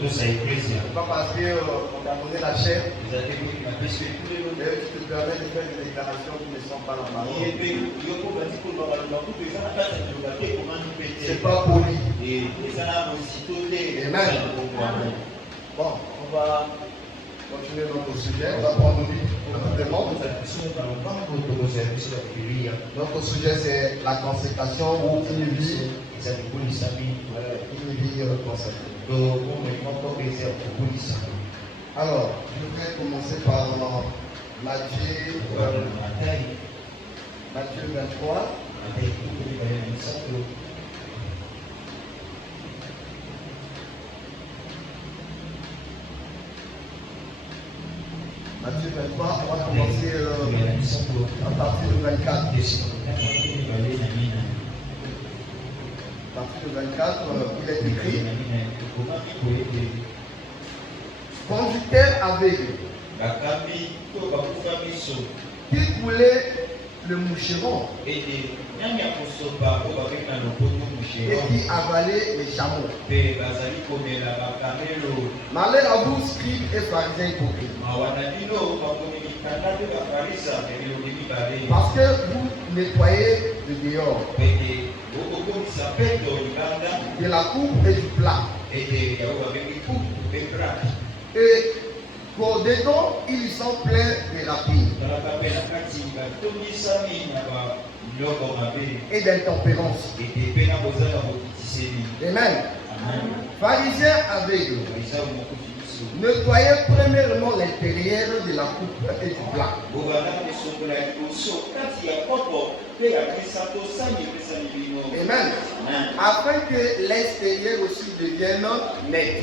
Pas parce qu'on t'a donné la chair. Et tu te permets de faire des déclarations qui ne sont pas normales. C'est pas poli. Amen. Bon, on va continuer notre sujet. On va prendre notre sujet, c'est la consécration ou une vie consacrée. Alors, je vais commencer par Matthieu 23. Matthieu 23, on va commencer à partir du 24. À partir du 24, il est écrit conducteur aveugle qui coulait le moucheron et qui avalait les chameaux. Malheur à vous, scribes et pharisiens hypocrites. Parce que vous nettoyez le dehors de la coupe et du plat. Et qu'au-dedans, ils sont pleins de rapines et d'intempérance. Amen. Pharisiens aveugles, nettoyez premièrement l'intérieur de la coupe et du plat. Amen. Afin que l'extérieur aussi devienne net.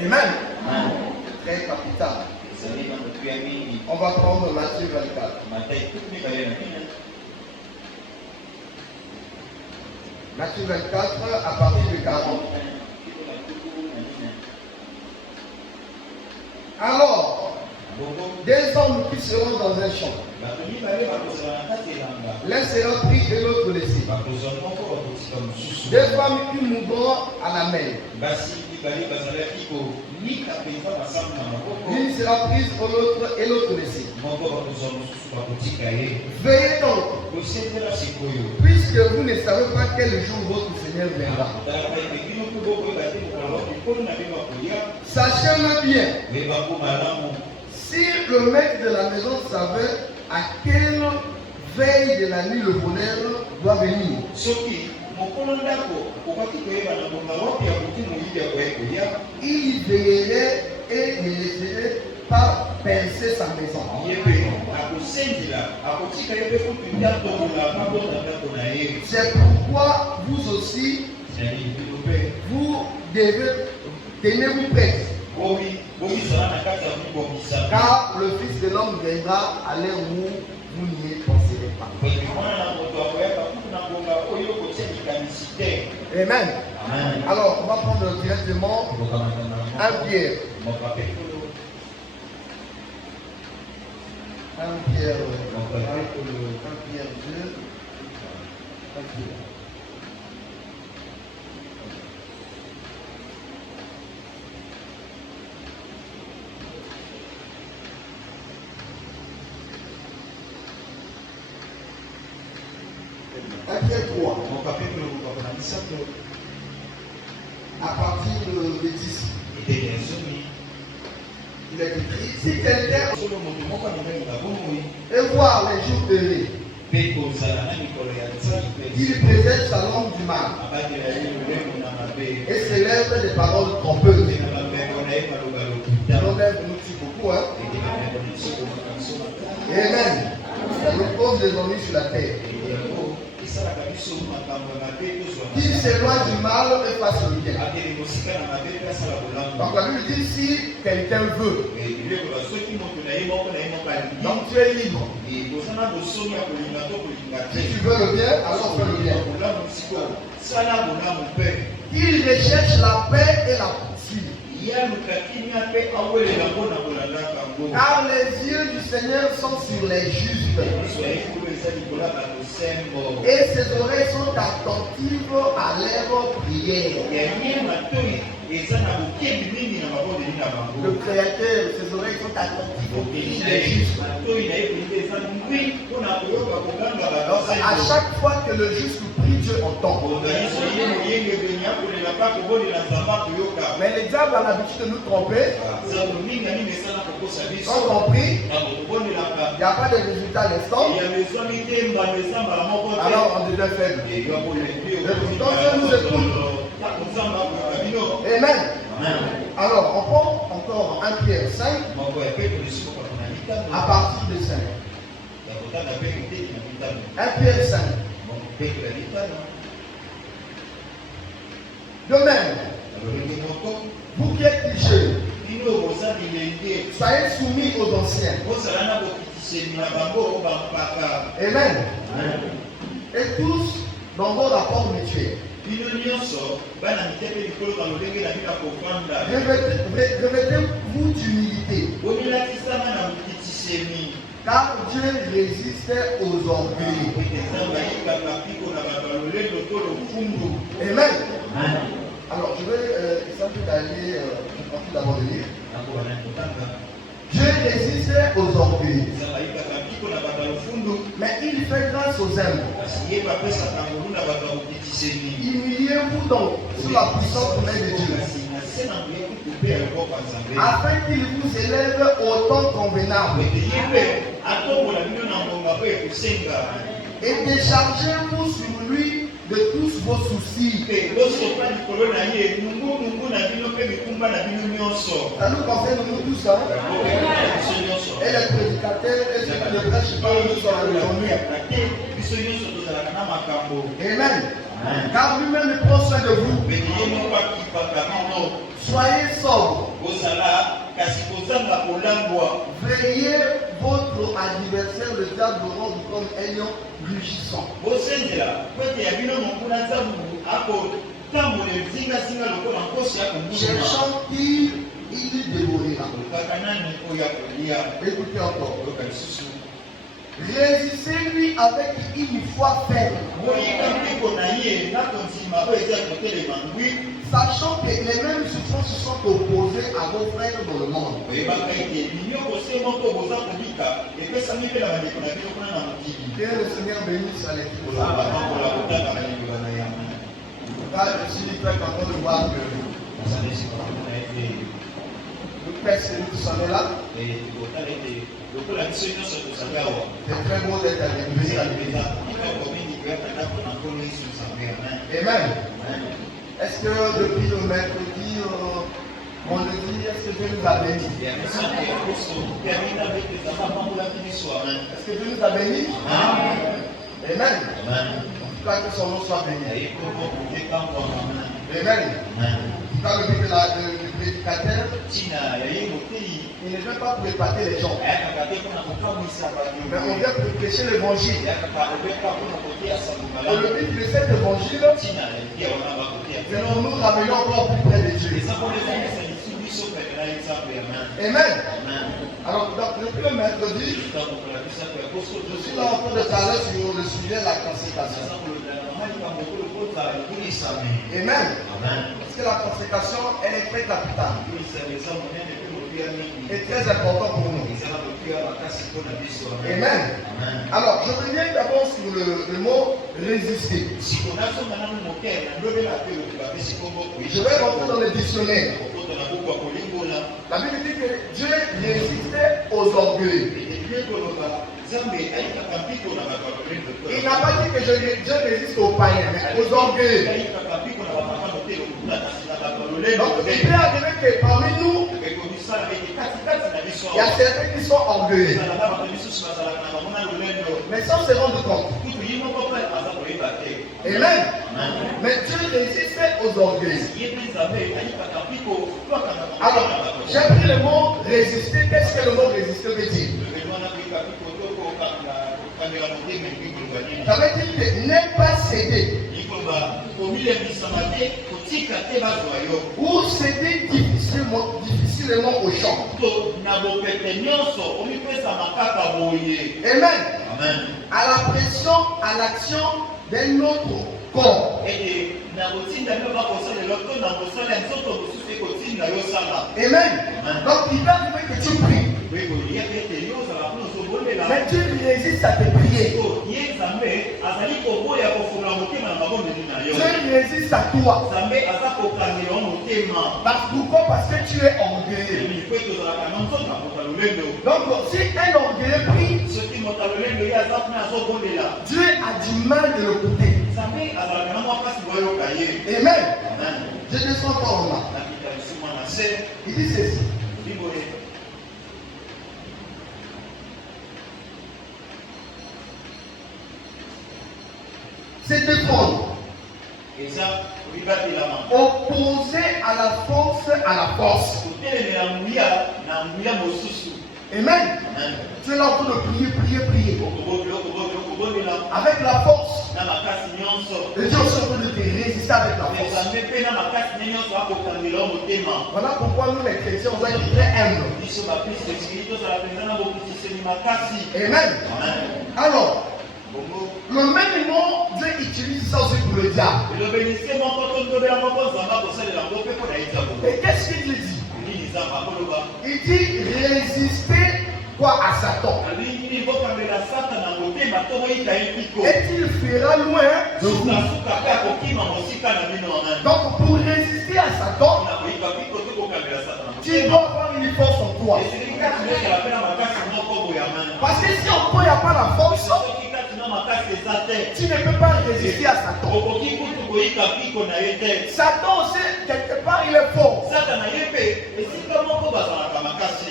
Amen. Très capital. On va prendre Matthieu 24. Matthieu 24 à partir de 40. Alors, deux hommes qui seront dans un champ. L'un sera pris et l'autre laissé. Deux femmes qui mourront à la mer. L'une sera prise au l'autre et l'autre laissée. Veillez donc, puisque vous ne savez pas quel jour votre Seigneur viendra. Sachez-le bien. Si le maître de la maison savait à quelle veille de la nuit le bonheur doit venir, il veillerait et ne laisserait pas percer sa maison. C'est pourquoi vous aussi, vous devez tenez-vous prêts. Car le Fils de l'homme viendra à l'heure où vous n'y penserez pas. Amen. Alors, on va prendre directement 1 Pierre. 1 Pierre 2. 1 Pierre. Pierre 3, à partir de 10, il est écrit, si quelqu'un et voir les jours heureux, il préserve sa langue du mal et s'élève des paroles trompeuses. On aime nous beaucoup, hein? Amen. Ça nous pose des ennuis sur la terre. Qu'il s'éloigne du mal et fasse le bien. Donc la Bible dit si quelqu'un veut, donc tu es libre. Si tu veux le bien, alors fais le bien. Il recherche la paix et la poursuit. Car les yeux du Seigneur sont sur les justes et ses oreilles sont attentives à leurs prières. guerre. Le Créateur, ses oreilles sont attentives au cri des justes. Alors, à chaque fois que le juste prie, Dieu entend. Mais les diables ont l'habitude de nous tromper. Quand on prie, il n'y a pas de résultat à l'instant. Alors on devient faible. Donc Dieu nous écoute. Amen. Alors on prend encore 1 Pierre 5 à partir de 5. 1 Pierre 5. De même, vous qui êtes plus jeunes, soyez soumis aux anciens. Amen. Et tous dans vos rapports mutuels. Revêtez-vous d'humilité. Car Dieu résiste aux orgueilleux. Amen. Alors je vais essayer d'aller d'abord de lire. Dieu résiste aux orgueilleux, mais il fait grâce aux humbles. Humiliez-vous donc sous la puissante main de Dieu, afin qu'il vous élève au temps convenable. Et déchargez-vous sur lui de tous vos soucis. Ça nous concerne nous tous, hein? Et les prédicateurs et ceux qui ne prêchent pas, nous sommes à Amen. Car lui-même il prend soin de vous. Soyez sobres. Veillez votre adversaire, le diable, comme un lion rugissant. Cherchant qui il dévorera. Écoutez encore. Résistez-lui avec une foi ferme, sachant que les mêmes souffrances sont opposées à vos frères dans le monde. Que le Seigneur bénisse à l'équipe. Je suis très content de voir que le Père nous sommes là. C'est très beau d'être avec lui. Amen. Est-ce que depuis le mercredi, vendredi, est-ce que Dieu nous a bénis? Est-ce que Dieu nous a bénis? Amen. Que son nom soit béni. Amen. Quand le prédicateur, il ne vient pas pour épater les gens, mais on vient pour prêcher l'évangile. Et le but de cet évangile, c'est nous nous ramenons encore plus près de Dieu. Amen. Alors, depuis le mercredi, je suis là en train de parler sur le sujet de la consécration. Amen. Parce que la consécration, elle est très capitale. Et très important pour nous. Amen. Alors, je reviens d'abord sur le mot résister. Je vais rentrer dans le dictionnaire. La Bible dit que Dieu résistait aux orgueilleux. Il n'a pas dit que Dieu résiste aux païens, mais aux orgueilleux. Donc, il peut arriver que parmi nous, il y a certains qui sont orgueilleux, mais sans se rendre compte. Amen. Mais Dieu résiste aux orgueilleux. Alors, j'ai pris le mot résister. Qu'est-ce que le mot résister veut dire? Ça veut dire que n'est pas céder. Ou céder difficilement au champ. Amen. À la pression, à l'action d'un autre corps. Amen. Donc il va arriver que tu pries. Mais Dieu résiste à tes prières. Dieu résiste à toi. Pourquoi? Parce que tu es orgueilleux. Donc si un orgueilleux prie, Dieu a du mal de l'écouter. Amen. Je descends encore là. Il dit ceci. C'est défendre. Opposer à la force à la force. Amen. Tu es là en train de prier. Avec la force. Et Dieu aussi en train de te résister avec la force. Voilà pourquoi nous les chrétiens, on doit être très humbles. Amen. Alors, le même mot, Dieu utilise ça aussi pour le diable. Et qu'est-ce qu'il dit? Il dit résister quoi à Satan. Et il fera loin de vous. Donc pour résister à Satan, tu dois avoir une force en toi. Parce que si en toi il n'y a pas la force, tu ne peux pas résister à Satan. Satan aussi, quelque part, il est fort.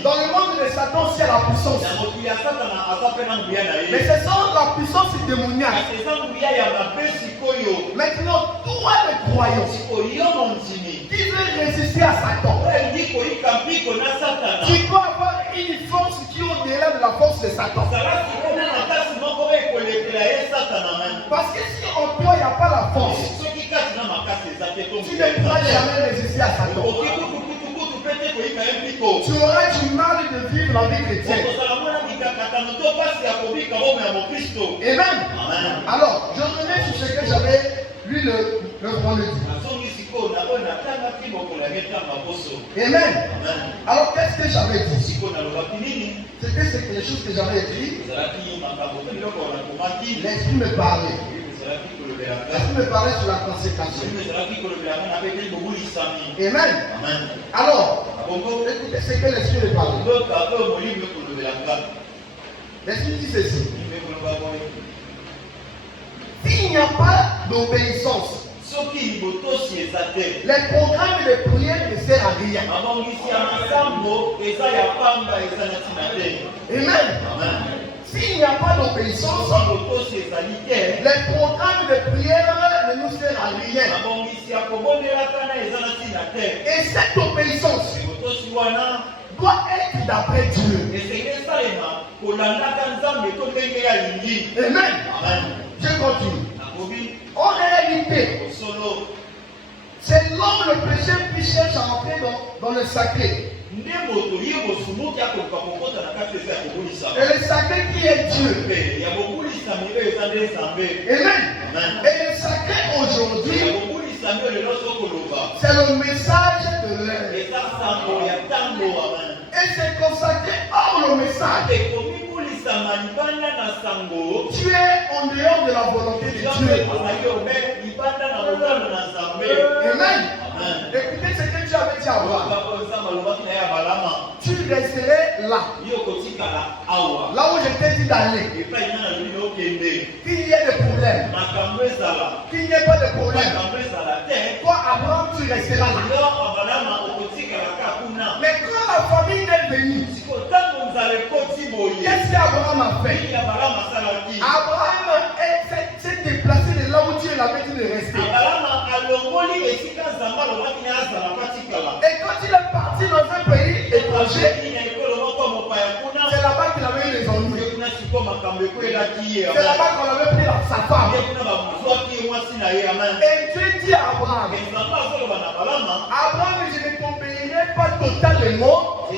Dans le monde de Satan, c'est la puissance. Mais ce sont la puissance démoniaque. Maintenant, toi le croyant qui veut résister à Satan, tu dois avoir une force qui est au-delà de la force de Satan. Parce que si en toi il n'y a pas la force, tu ne pourras jamais résister à Satan. Tu auras du mal de vivre la vie chrétienne. Amen. Alors, je reviens sur ce que j'avais lu le vendredi. Amen. Alors, qu'est-ce que j'avais dit? C'était les choses que j'avais écrites. L'esprit me parlait. L'esprit me parlait sur la consécration. Amen. Alors, écoutez ce que l'esprit me parlait. L'esprit dit ceci. S'il n'y a pas d'obéissance, les programmes de prière ne servent à rien. Amen. S'il n'y a pas d'obéissance, les programmes de prière ne nous servent à rien. Et cette obéissance doit être d'après Dieu. Amen. Je continue. En réalité, c'est l'homme le pécheur qui cherche à entrer dans le sacré. Et le sacré qui est Dieu. Amen. Et le sacré aujourd'hui, c'est le message de l'heure. Et c'est consacré hors le message. Tu es en dehors de la volonté de Dieu. Amen. Écoutez ce que tu avais dit à Abraham. Tu resterais là. Là où je t'ai dit d'aller. Qu'il y ait des problèmes. Qu'il n'y ait pas de problème. Toi, Abraham, tu resteras là. Mais quand la famille est venue, qu'est-ce qu'Abraham a fait? Abraham s'est déplacé de là où Dieu l'avait dit de rester. Et quand il est parti dans un pays étranger, c'est là-bas qu'il avait eu les ennuis. C'est là-bas qu'on avait pris sa femme. Et Dieu dit à Abraham, Abraham, je ne t'obéirai pas totalement si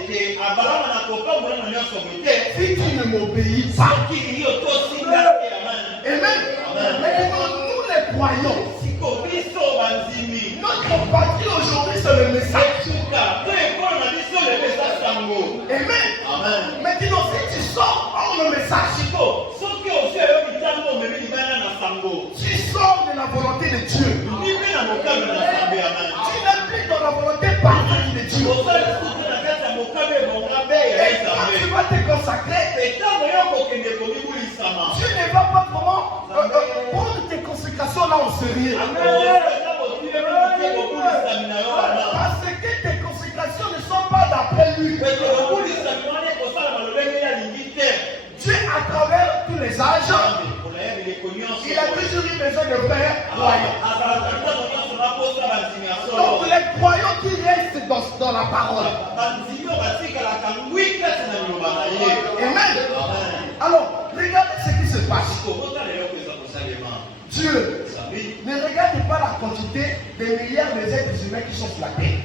tu ne m'obéis pas. Amen. Maintenant, nous les croyons, compartit aujourd'hui sur le message. Amen. Maintenant, si tu sors hors le message, tu sors de la volonté de Dieu. Tu n'es plus dans la volonté parfaite de Dieu. Et quand tu vas te consacrer, tu ne vas pas vraiment prendre tes consécrations là au sérieux. Parce que tes consécrations ne sont pas d'après lui. Dieu, à travers tous les âges, il a toujours eu besoin de frères croyants. Donc les croyants qui restent dans la parole. Amen. Alors, regardez ce qui se passe. Dieu ne regarde pas la quantité des milliards d'êtres humains qui sont flattés.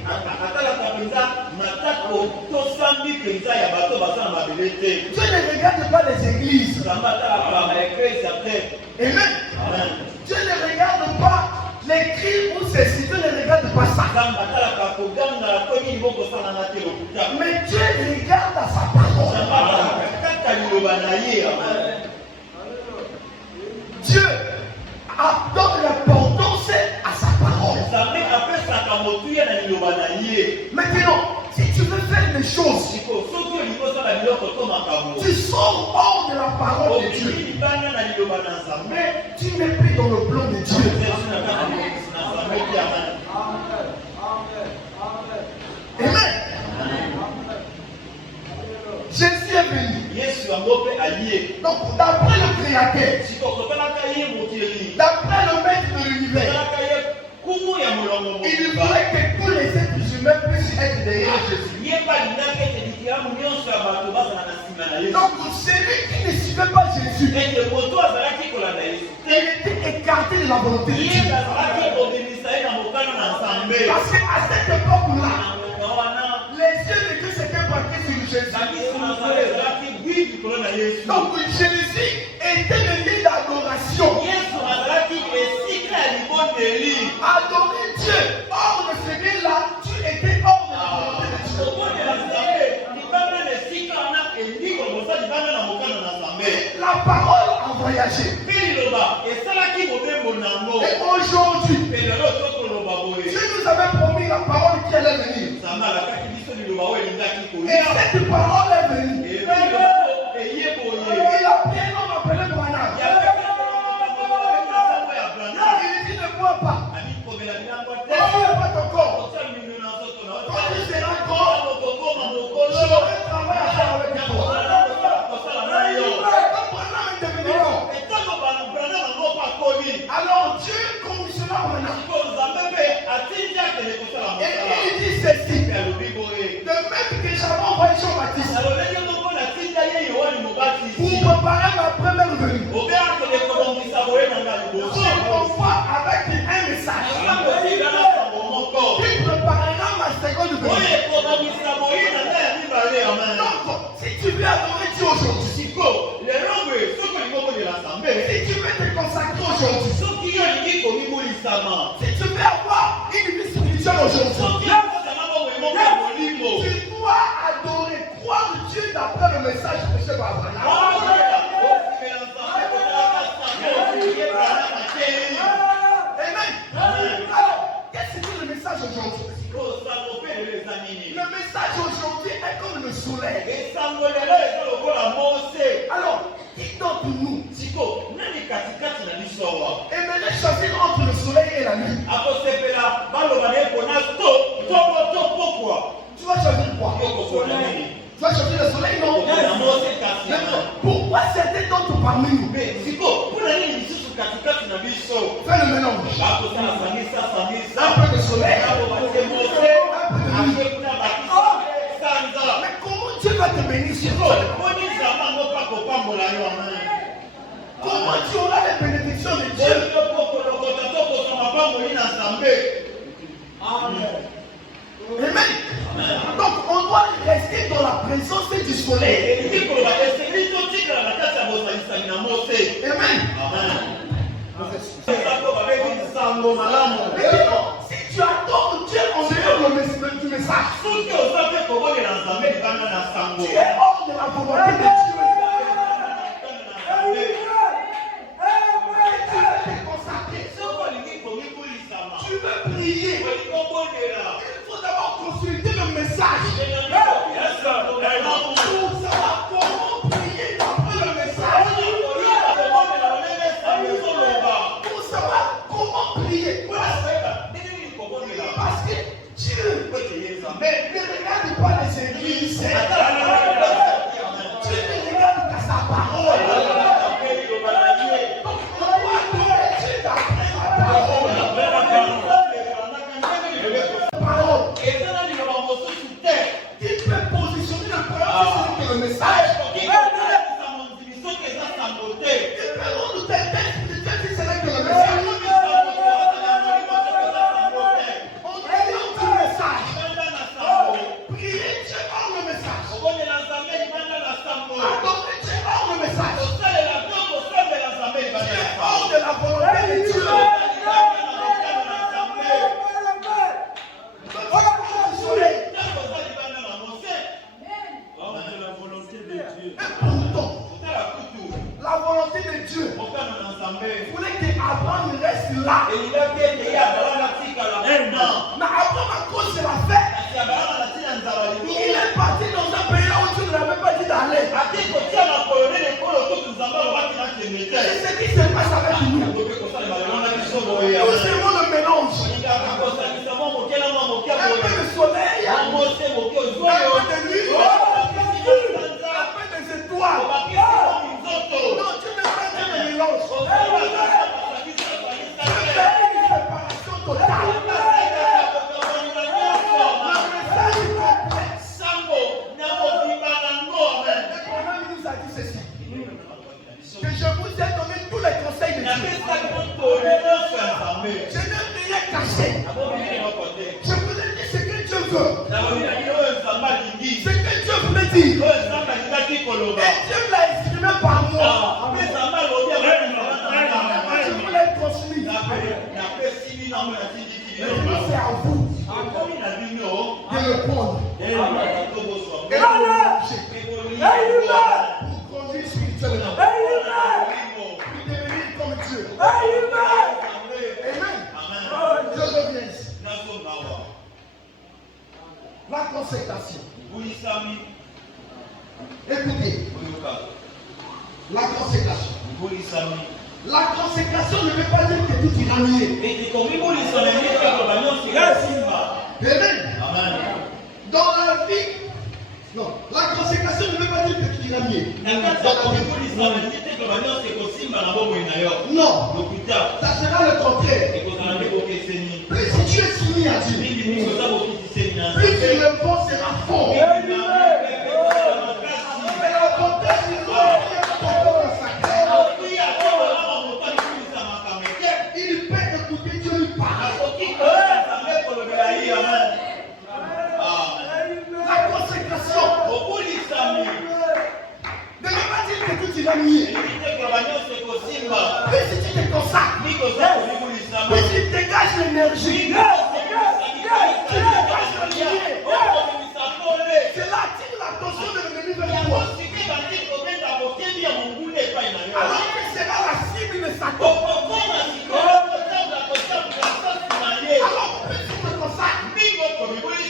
Dieu ne regarde pas les églises. Amen. Dieu ne regarde pas les crimes ou ceci. Dieu ne regarde pas ça. Mais Dieu regarde à sa parole. Dieu donne l'importance à sa parole. Maintenant, si tu veux faire des choses, tu sors hors de la parole de Dieu. Mais tu n'es plus dans le plan de Dieu. Amen. Jésus est venu. Donc, d'après le Créateur, d'après le maître de l'univers, il voulait que tous les êtres humains puissent être derrière Jésus. Donc, celui qui ne suivait pas Jésus, il était écarté de la volonté de Dieu. Parce qu'à cette époque-là, les yeux de Dieu s'étaient braqués sur Jésus. Donc Jésus était le lieu d'adoration. Adorer Dieu hors de ce lieu-là, tu étais hors de la volonté de Dieu. La parole a voyagé. Et aujourd'hui, Dieu nous avait promis la parole qui allait venir. Et cette parole est venue. Il a pris un homme appelé Branham. Il dit ne bois pas. Ne bois pas ton corps. Quand tu seras corps, j'aurai travail à faire avec toi. Quand Branham est devenu mort, alors Dieu commissionna Branham. Et il dit ceci. De même que j'avais envoyé Jean-Baptiste pour préparer ma première venue, je t'envoie avec un message qui préparera ma seconde venue. Donc, si tu veux adorer Dieu aujourd'hui, si tu veux te consacrer aujourd'hui, si tu veux avoir une vie spirituelle aujourd'hui, tu dois adorer, croire Dieu d'après le message prêché par Abraham. Amen. Alors, qu'est-ce que le message aujourd'hui? Le message aujourd'hui est comme le soleil. Alors, qui d'entre nous aimerait choisir entre le soleil et la nuit? Tu vas choisir quoi? Tu vas choisir le soleil, non? Pourquoi certains d'autres parmi nous? Fais le mélange. Un peu de soleil, un peu de nuit. Mais comment Dieu va te bénir sur toi? Comment tu auras les bénédictions de Dieu? Amen. Donc on doit rester dans la présence du soleil. Amen. Maintenant, si tu adores message. Tu es hors de la volonté de Dieu. Tu veux prier. Il faut d'abord consulter le message. Pour savoir comment prier d'après le message. Pour savoir comment prier. Parce que Dieu ne regarde pas les églises. Dieu ne regarde qu'à sa parole. Donc on doit adorer Dieu d'après la parole. Il peut positionner le problème sur le message. Il peut rendre tel texte si c'est là que le message. On dit du message. Prier Dieu hors le message. Adorer Dieu hors le message. Dieu hors de la volonté de Dieu. La volonté de Dieu voulait qu'Abraham reste là. Mais Abraham, à cause de la fête, il est parti dans un pays là où Dieu ne l'avait pas dit d'aller. Et ce qui se passe avec nous, nous aimons le mélange. Un peu de soleil, un peu de nuit, un peu des étoiles. Non, Dieu ne fait pas de mélange. Dieu fait une séparation totale. Le message est complexe. Le prophète nous a dit ceci. Que je vous ai donné tous les conseils de Dieu. Je n'ai rien caché. Je vous ai dit ce que Dieu veut. Ce que Dieu voulait dire. Et Dieu l'a exprimé par moi. Je vous l'ai transmis. Maintenant c'est à vous de répondre. Et de marcher pour conduire spirituellement. Pour devenir comme Dieu. Amen. Je reviens ici. La consécration. Écoutez. La consécration. La consécration ne veut pas dire que tout ira mieux. Amen. Dans la vie, non, la consécration ne veut pas dire que tout ira mieux. Non, ça sera le contraire. Plus si tu es soumis à Dieu, plus le vent sera fort. Mais la bonté du Lord est encore sacrée. Il peut écouter Dieu lui parler. La consécration ne veut pas dire que tout ira mieux. Plus si tu te consacres, plus tu dégages l'énergie. Cela attire l'attention de l'ennemi vers toi. Alors que sera la cible de Satan. Alors plus tu te consacres, plus si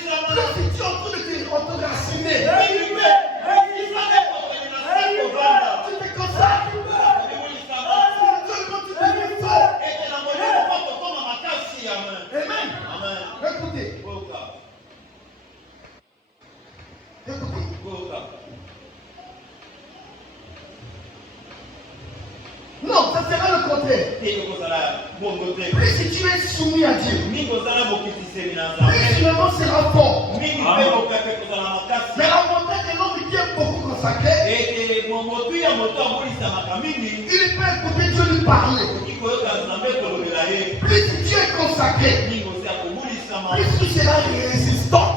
tu es en train de te raciner. Tu te consacres. Amen. Écoutez. Non, ça sera le contraire. Plus si tu es soumis à Dieu, plus le vent sera fort. Mais l'avantage de l'homme qui est beaucoup consacré, il peut écouter Dieu lui parler. Plus si tu es consacré, plus tu seras résistant.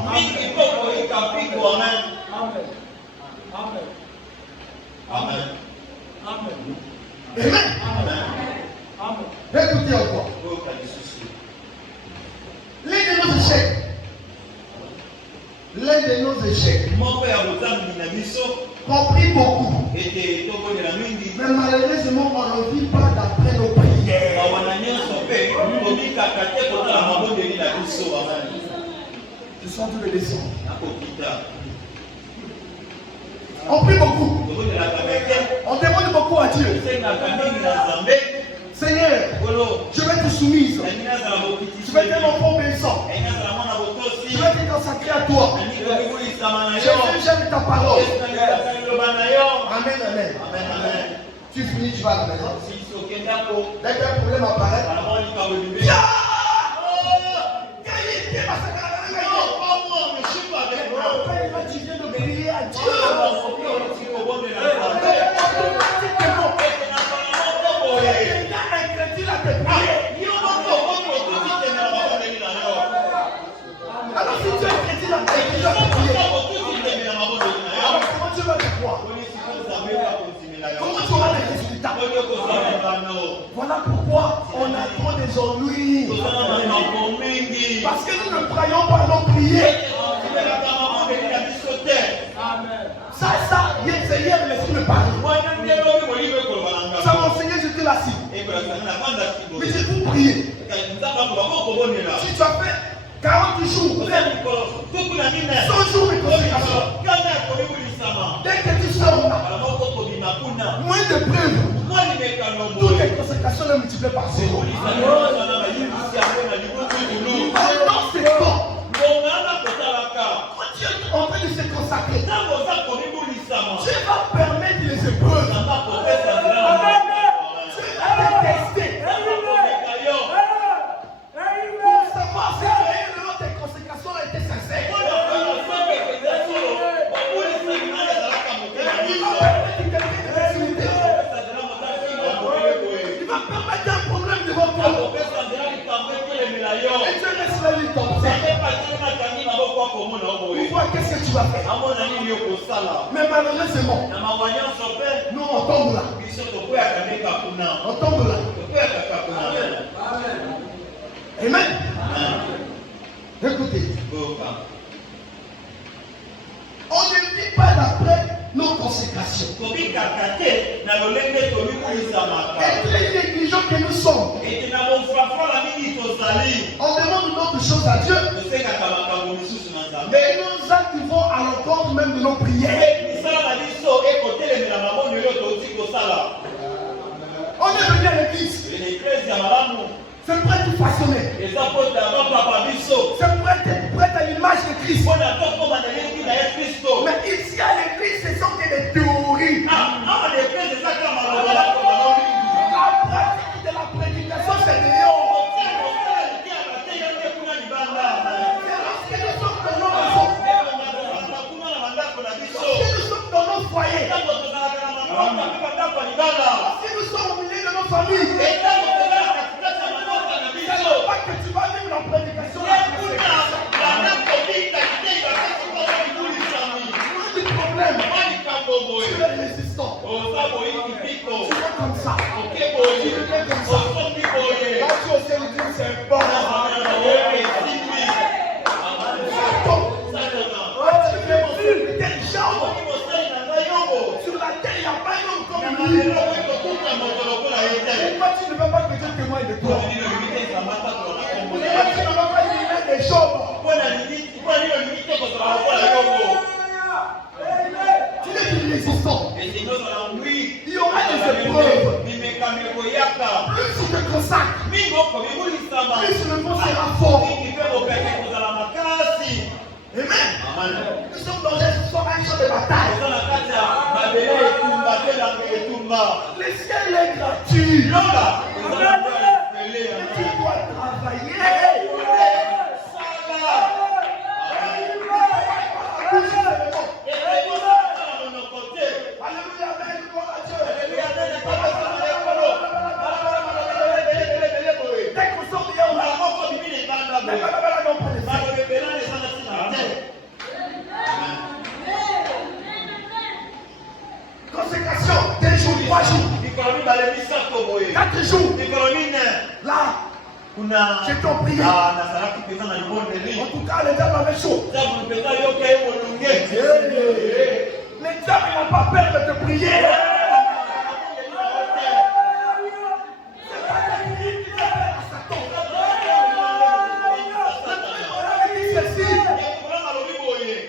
Amen. Écoutez encore. L'un de nos échecs, l'un de nos échecs, compris beaucoup. Mais malheureusement, on ne vit pas d'après nos prières. Je sens tous les descendre. On prie beaucoup. On demande beaucoup à Dieu. Seigneur, je vais te soumise. Je vais être enfant obéissant. Je vais te consacrer à toi. J'aime ta parole. Amen, amen. Tu finis, tu vas à la maison. Dès qu'un problème apparaît, tu viens de prier à Dieu. Alors si tu es chrétien, alors comment tu vas te croire? Comment tu auras des résultats? Voilà pourquoi on a trop des ennuis. Parce que nous ne croyons pas à nos prières. Ça, c'est hier l'esprit me parle. Ça m'a enseigné, j'étais là-ci. Mais j'ai tout prié. Si tu as fait 40 jours, 100 jours de consécration. Dès que tu sors là, moins de preuves. Toutes les consécrations ne multiplient par zéro. Alors c'est bon. Quand tu es en train de se consacrer, Dieu va permettre les épreuves. Dieu va te tester. Pour savoir si réellement tes consécrations ont été sincères. Il va permettre quelqu'un de faciliter. Il va permettre un problème devant toi. Et Dieu laisse la vie comme ça. Pourquoi qu'est-ce que tu vas faire? Mais malheureusement, nous on tombe là. On tombe là. Amen. Écoutez. On ne vit pas d'après nos consécrations. Et très négligents que nous sommes. On demande d'autres choses à Dieu. Mais nos actes vont à l'encontre même de nos prières. On est venu à l'église. C'est pour être façonné. C'est pour être prêt à l'image de Christ. Mais ici à l'église, ce sont que des théories. La pratique de la prédication, c'est dehors. Lorsque nous sommes dans nos maisons, lorsque nous sommes dans nos foyers, lorsque nous sommes au milieu de nos familles, pas que tu vas vivre la prédication. Du problème. Tu es résistant. Tu es comme ça. Tu es comme ça. Quand tu es au ciel, c'est bon. Sur la terre, il n'y a pas un homme comme lui. Pourquoi tu ne veux pas que Dieu témoigne de toi? Pourquoi tu ne veux pas dire des choses? Tu es résistant. Il y aura des épreuves. Plus tu te consacres, plus le monde sera fort. Amen. Nous sommes dans un champ de bataille. Le ciel est gratuit. Tu dois travailler. Alléluia, amen, gloire à Dieu. Dès qu'on sort dehors, on a consécration, 2 jours, 3 jours, 4 jours. Là, J'étais en prière. En tout cas, les dames avaient chaud. Les dames n'ont pas peur de te prier.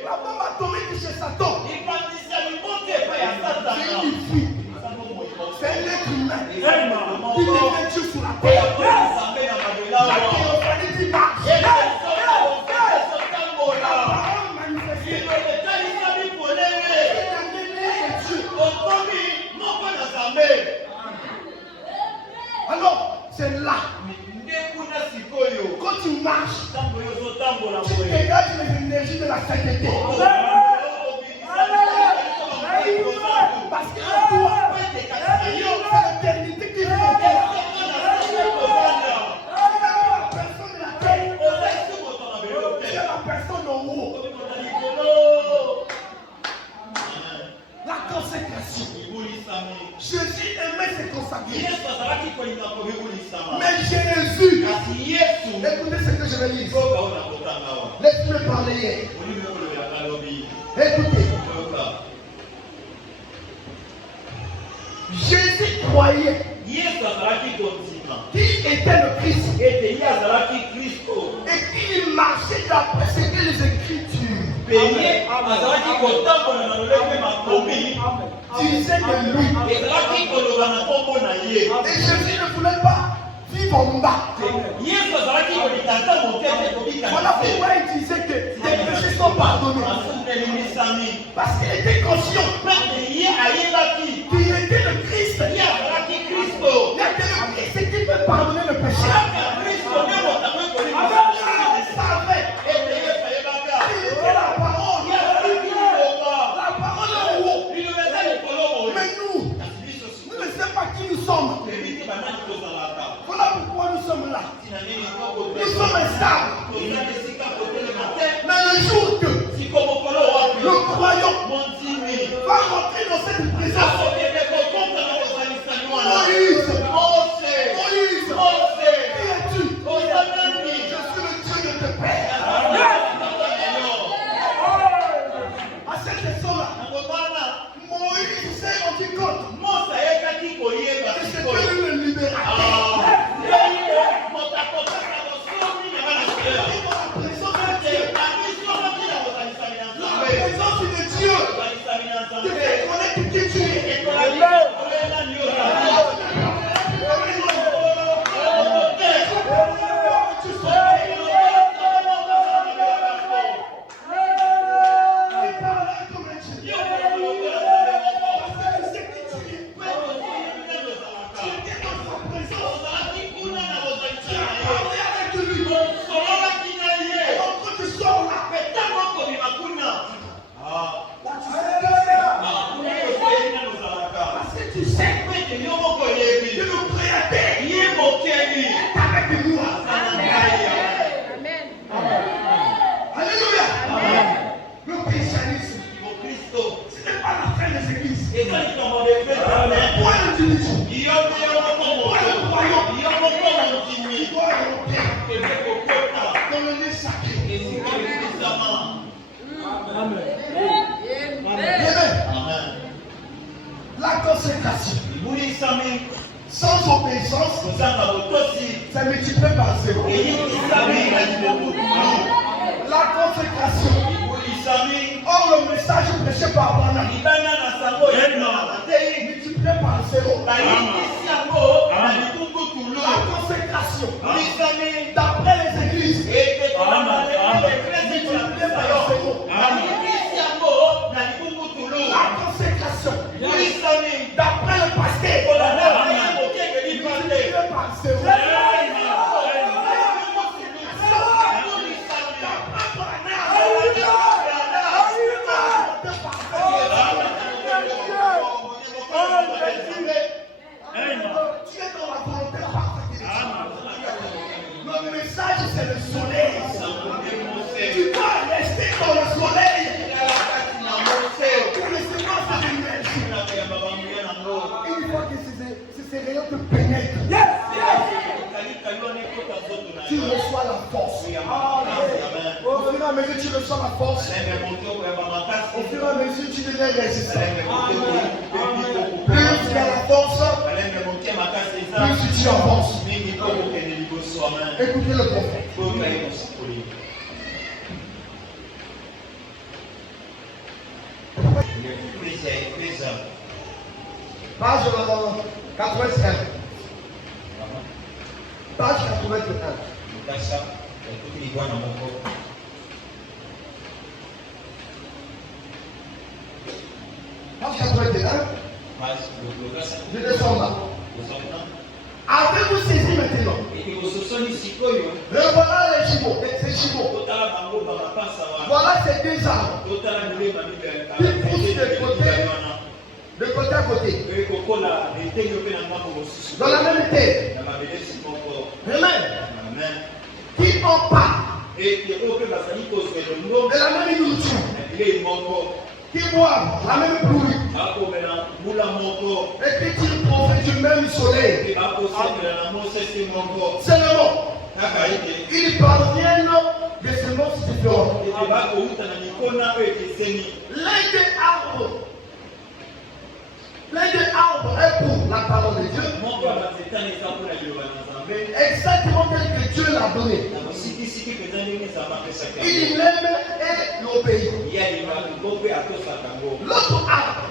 La bombe atomique chez Satan. C'est un être humain qui devient Dieu sur la terre. La théophanie dit marche. La parole manifestée. Alors, c'est là. Quand tu marches, tu dégages les énergies de la sainteté. Parce que toi, c'est l'éternité qui vit en toi. C'est la personne en haut. La consécration. Jésus aimait se consacrer. Mais Jésus, écoutez ce que je vais lire. Laisse-moi parler. Écoutez. Jésus croyait qu'il était le Christ et qu'il marchait d'après ce que les Écritures disaient de lui. Et Jésus ne voulait pas vivre en bas. Voilà pourquoi il disait que les péchés sont pardonnés. Parce qu'il était conscient qu'il était le Christ. Il était le Christ qui peut pardonner le péché. Il savait qu'il était la parole. La parole est en haut. Mais nous ne savons pas qui nous sommes. Voilà pourquoi nous sommes là. Nous sommes instables. Mais le jour que le croyant va rentrer dans cette présence, Moïse, qui es-tu? Je suis le Dieu de tes pères. À cette personne-là, Moïse s'est rendu compte que c'était lui le libérateur. La présence de Dieu te fait connaître qui tu es. La consécration sans obéissance, c'est multiplié par zéro. La consécration, or le message prêché par Abraham, multiplié par zéro. La consécration, d'après les églises, multiplié par zéro. La consécration, d'après le pasteur, multiplié par zéro. Tu es dans la volonté parfaite. Le à mesure que tu reçois la force, au fur et à mesure que tu deviens résistant. Plus tu as la force, plus tu avances. Écoutez le prophète. Page 81. Page 81. Page 81. Je descends là. Avez-vous saisi maintenant? Revoilà les jumeaux, ces jumeaux. Voilà ces deux arbres qui poussent de côté à côté. Dans la même terre. Amen. Qui ont pas de la même nourriture. Qui boivent la même pluie. Et puis qui profitent du même soleil. Seulement, ils parviennent de semences différentes. L'un des arbres est pour la parole de Dieu. Exactement tel que Dieu l'a donné. Il l'aime et l'obéit. L'autre arbre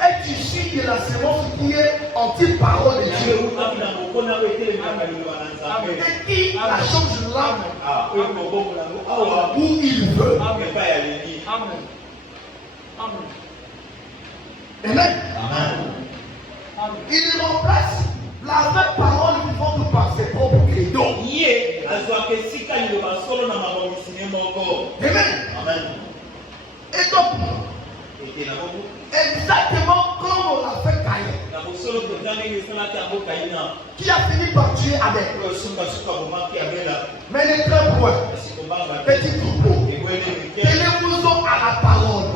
est issu de la semence qui est anti-parole de Dieu. Et qui la change l'âme où il veut. Amen. Amen. Il remplace la vraie parole vivante par ses propres credos. Amen. Et donc, exactement comme on l'a fait Caïn, qui a fini par tuer Abel. Mais les très points, petit troupeau, tenez-vous à la parole.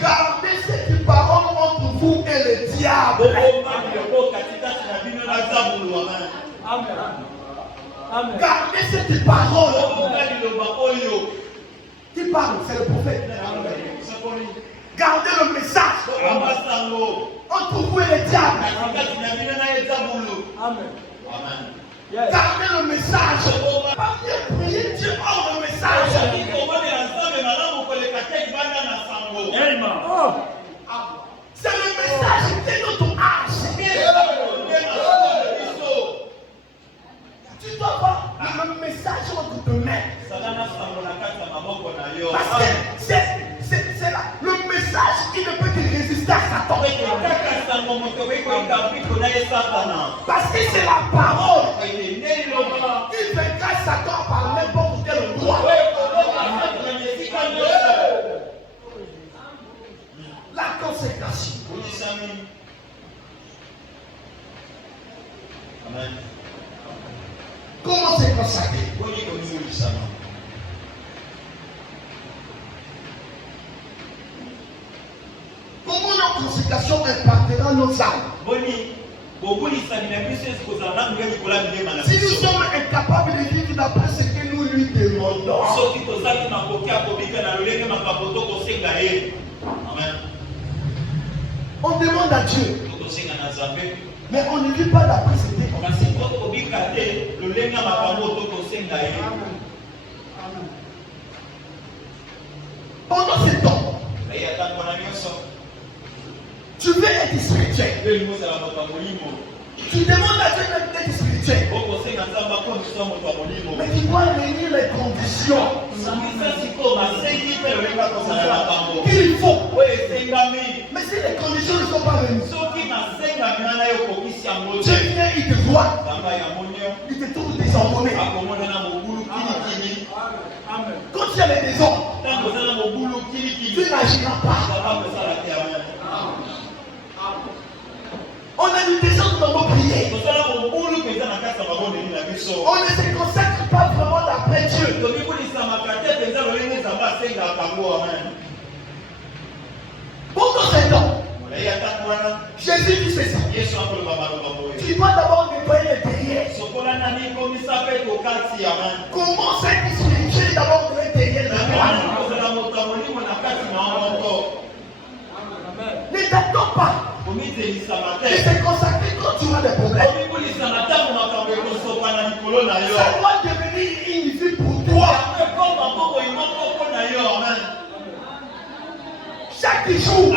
Gardez cette parole entre vous et le diable. Gardez cette parole. Qui parle? C'est le prophète. Gardez le message entre vous et le diable. Amen. Gardez le message. Pas bien prier Dieu hors le message. C'est le message qui est notre âge. Tu dois avoir le message entre tes mains. Parce que c'est là. Le message qui ne peut que résister à Satan. Parce que c'est la parole qui vaincra Satan par n'importe quel endroit. La consécration. Amen. Comment c'est consacré? Comment la consécration impactera nos âmes? Si nous sommes incapables de vivre d'après ce que nous lui demandons, on demande à Dieu, mais on ne vit pas d'après ce que pendant ce temps, tu veux être spirituel. Tu demandes à Dieu d'être spirituel. Mais tu dois réunir les conditions qu'il faut. Mais si les conditions ne sont pas réunies, Dieu vient, il te voit, il te trouve désordonné. Quand tu as les désordres, tu n'agiras pas. On a du désordre dans nos prières. On ne se consacre pas vraiment d'après Dieu. Pourquoi c'est donc? Jésus dit ceci. Tu dois d'abord nettoyer les prières. Comment c'est Il s'est consacré quand tu as des problèmes. Ça doit devenir une vie pour toi. Chaque jour,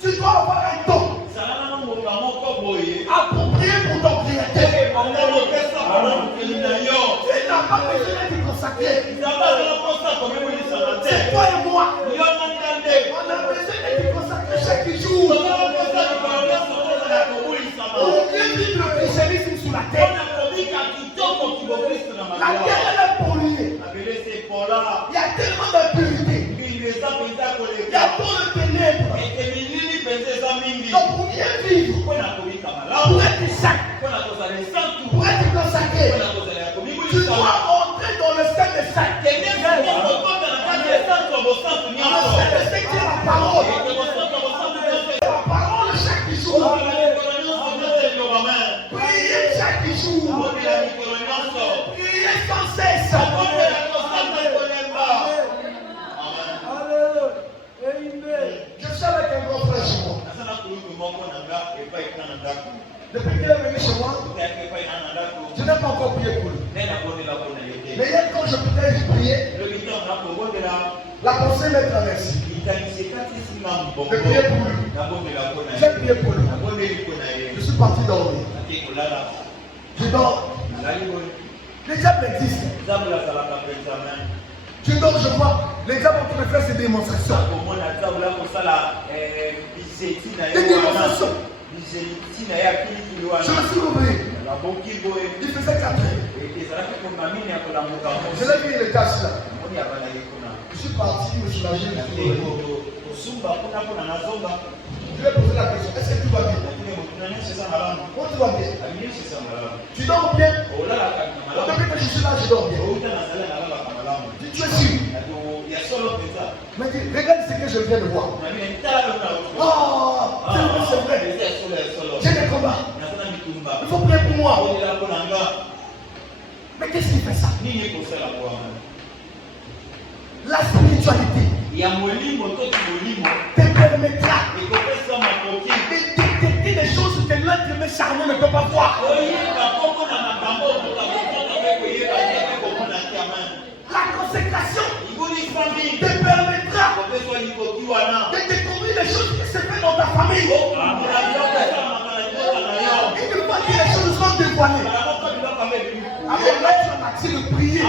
tu dois avoir un don approprié pour ton créateur. Tu n'as pas besoin de te consacrer. C'est toi et moi. On a besoin de te consacrer chaque jour. Pour mieux vivre le christianisme sur la terre. La terre est polluée. Il y a tellement d'impureté. Il y a trop de ténèbres. Donc pour bien vivre, pour être saint, pour être consacré, tu dois entrer dans le sein des saints. Le sein des saints, c'est la parole. La parole chaque jour. Priez chaque jour. Priez sans cesse. Je suis avec un grand frère chez moi. Depuis qu'il est venu chez moi, je n'ai pas encore prié pour lui. Mais hier, quand je priais, la pensée m'est traversée. De prier pour lui. J'ai prié pour lui. Je suis parti dormir. Je dors. Les diables existent. Je dors, je vois. Les diables qui me font ces démonstrations. Des démonstrations. Je me suis ouvert. Il faisait 4 heures. Je l'ai vu, il est caché là. Je suis parti me soulager. Je lui ai posé la question. Est-ce que tout va bien? Comment tu vas bien? Tu dors bien? Depuis que je suis là, je dors bien. Tu es sûr? Mais regarde ce que je viens de voir. Oh, c'est vrai. J'ai des combats. Il faut prier pour moi. Mais qu'est-ce qui fait ça? La spiritualité te permettra de détecter des choses que l'être humain charmant ne peut pas voir. La consécration te permettra de découvrir les choses qui se font dans ta famille. Et une fois que les choses sont dévoilées, alors là tu as l'accès de prier.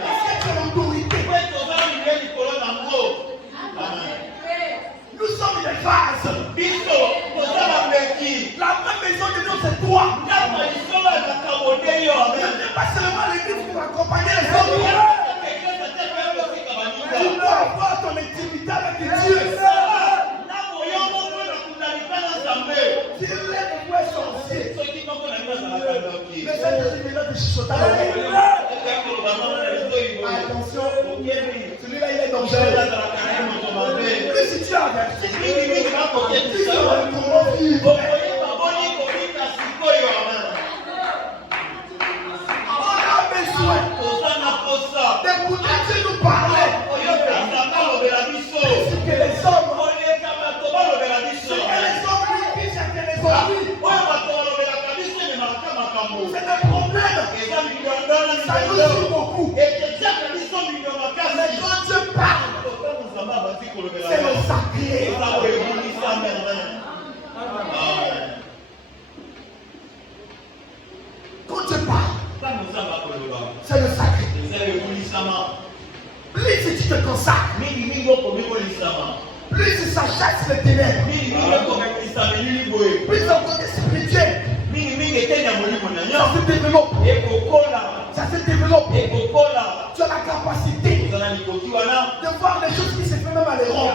Parce que tu as l'autorité. Nous sommes des vases. La vraie maison de Dieu c'est toi. Ne viens pas seulement à l'église pour accompagner les hommes. Tu dois avoir ton intimité avec Dieu. Tu es le vrai sorcier. Mais ça te dit là de chuchoter. Attention, celui-là il est dangereux. Plus si tu as averti, tu sauras comment vivre. D'écouter Dieu nous parler. C'est que les hommes lui disent que les hommes. C'est un problème. Ça nous joue beaucoup. Mais quand Dieu parle, c'est le sacré. Quand Dieu parle, c'est le sacré. Plus tu te consacres, plus ça chasse les ténèbres, plus encore t'es spirituel. Ça se développe. Tu as la capacité de voir les choses qui se font même à l'Europe.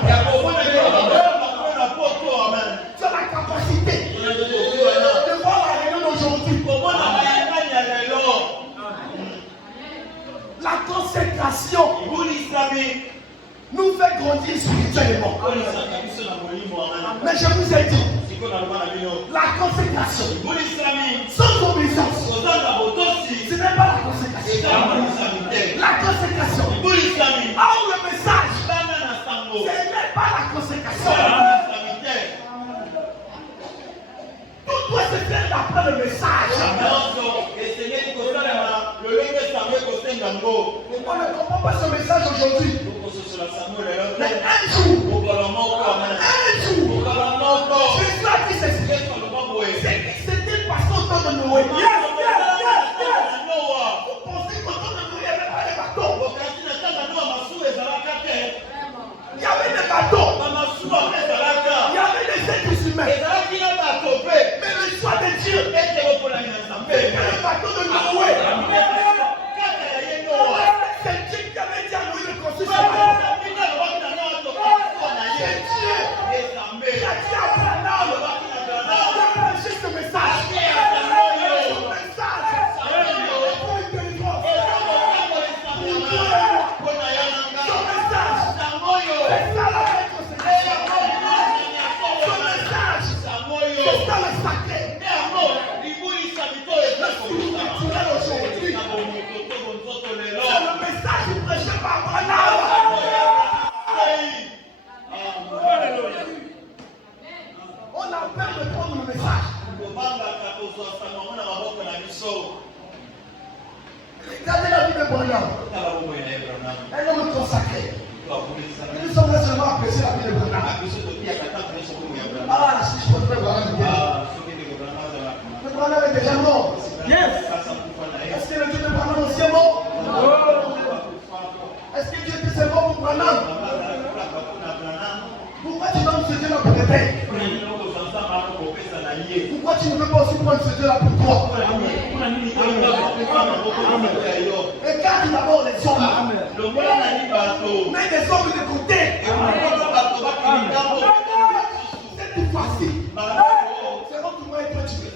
Tu as la capacité de voir la réunion d'aujourd'hui. La consécration nous fait grandir spirituellement. Mais je vous ai dit, la consécration sans obéissance, ce n'est pas la consécration. La consécration, or le message, ce n'est pas la consécration. aujourd'hui. Mais un jour, c'est ça qui s'explique. C'était passé au temps de Noé. Vous pensez qu'au temps de Noé, il n'y avait pas de bateau. Il y avait des bateaux. Il y avait des êtres humains. Mais le choix de Dieu était le bateau de Noé. C'est Dieu qui avait dit à Noé de construire ce bateau. C'est Dieu qui a dit à Abraham, juste le message. On a peur de prendre le message. Regardez la vie de Branham. Un homme consacré. Nous sommes là seulement apprécier la vie de Branham. Ah, si je peux faire Branham. Le Branham est déjà mort. Yes. Est-ce que le Dieu de Branham aussi est mort? Est-ce que Dieu dit c'est mort pour Branham? Pourquoi tu donnes ce Dieu-là pour tes pères? Pourquoi tu ne veux pas aussi prendre ce Dieu-là pour toi? Regarde d'abord les hommes. Mets des hommes de côté. C'est tout facile. C'est bon pour moi être tué.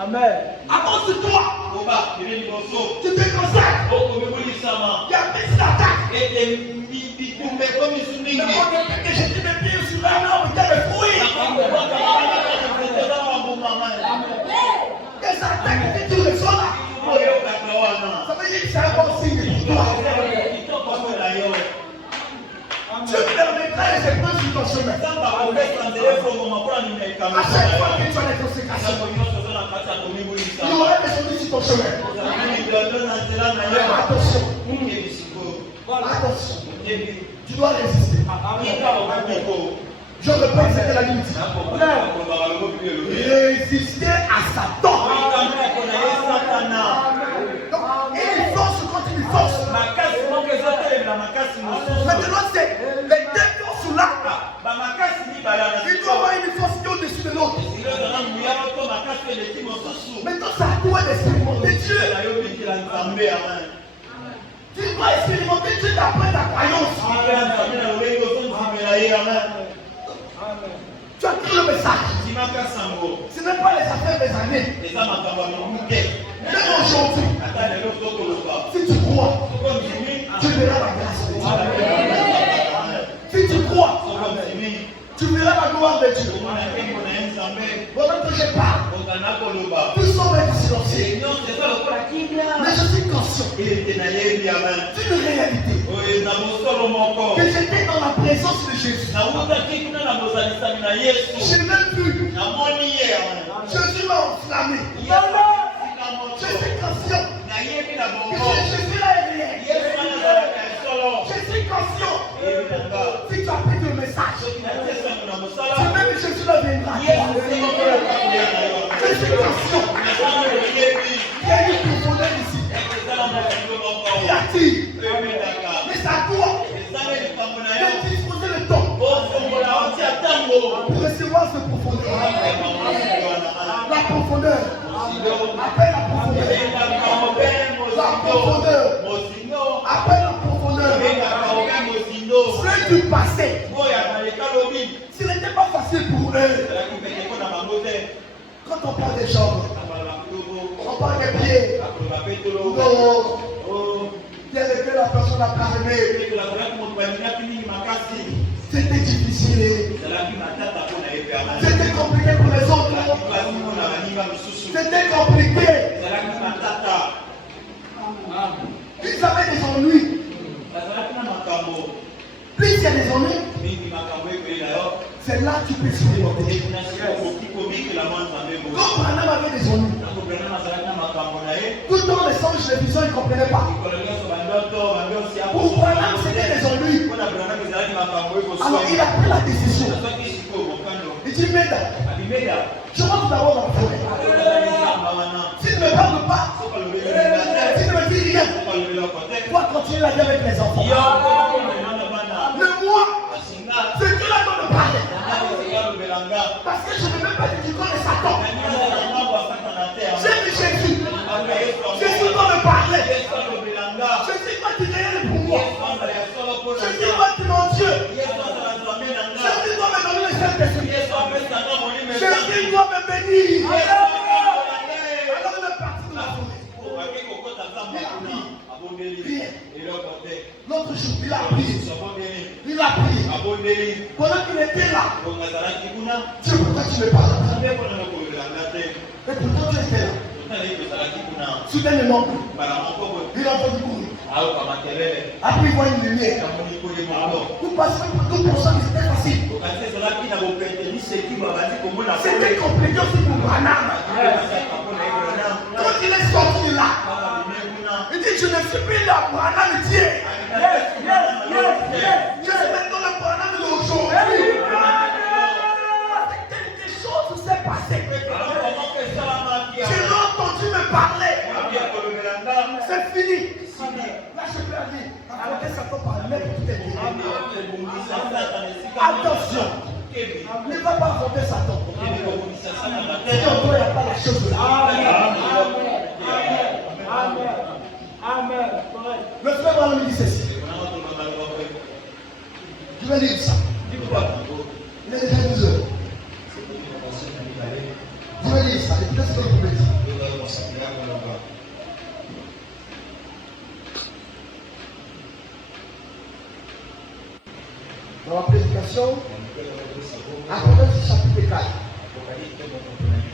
Amen. À cause de toi, tu te consacres. Il y a plus d'attaques. Que j'étais mes pieds sur un arbre, il y a des fruits. Des attaques que tu reçois là. Ça veut dire que c'est un bon signe pour toi. Dieu permettra les épreuves sur ton chemin. À chaque fois que tu as des consécrations, il y aura des choses sur ton chemin. Attention. Attention. Tu dois résister. Je répète ce que la Bible dit. Résister à Satan. Donc, il force quand il force. Maintenant, c'est les deux forces là. Il doit avoir une force qui est au-dessus de l'autre. Maintenant, c'est à toi d'expérimenter Dieu. Tu dois expérimenter Dieu d'après ta croyance. Tu as pris le message. Ce n'est pas les affaires des années. Même aujourd'hui, si tu crois, tu verras la grâce de Dieu. Si tu crois, tu verras la gloire de Dieu. Pendant que je parle, tous sont silencieux. Mais je suis conscient d'une réalité. Que j'étais dans la présence de Jésus. Je n'ai plus. Jésus m'a enflammé. Je suis conscient que Jésus là est réel. Je suis conscient. Si tu as pris le message, tu même Jésus là viendra. Je végétation. Il y a une profondeur ici. Il attire. Mais c'est à toi de disposer le temps pour recevoir ce profondeur. La profondeur. Appelle la profondeur. La profondeur. Appelle la profondeur. Ceux du passé. Ce n'était pas facile pour eux. Quand on parle des jambes, on parle des pieds. Quelle était la personne à parler? C'était difficile. C'était compliqué pour les autres. C'était compliqué. Ils avaient des ennuis. Plus il y a des ennuis, c'est là que tu peux expérimenter. Quand Branham avait des ennuis, tout le temps les songes, les visions, il ne comprenait pas. Pour Branham, c'était des ennuis. Alors il a pris la décision. Il dit, Meda, je rentre d'abord dans le forêt. S'il ne me parle pas, s'il ne me dit rien, toi continue la vie avec les enfants. Mais moi, c'est Dieu là doit me parler. Parce que je ne veux même pas que tu connais Satan. J'aime Jésus. Jésus doit me parler. Jésus doit te donner pour moi. Jésus doit être mon Dieu. Jésus doit me donner le Saint-Esprit. Jésus doit me bénir. Alors il est parti de la forêt. Il a prié. L'autre jour, il a prié. Il a prié. Pendant qu'il était là, Dieu, pourquoi tu me parles? Et pourquoi tu étais là? Soudainement, il a entendu courir. Après, il voit une lumière. Nous passons pour 2%, mais c'était facile. C'était compliqué aussi pour Branham. Quand il est sorti de là, il dit, je ne suis plus là, Branham Dieu. Je suis maintenant le Branham d'aujourd'hui. Quelque chose s'est passé. J'ai entendu me parler. C'est fini. Là, je peux aller affronter Satan par l'aide de tout est dit. Attention. Ne va pas affronter Satan. Si on doit, il n'y a pas la chose là. Amen. Amen. Le frère Branham me dit ceci. Je vais lire ça. Il est déjà 12 heures. Je vais lire ça. Écoutez ce que je vous dis. Dans la prédication, Apocalypse chapitre 4,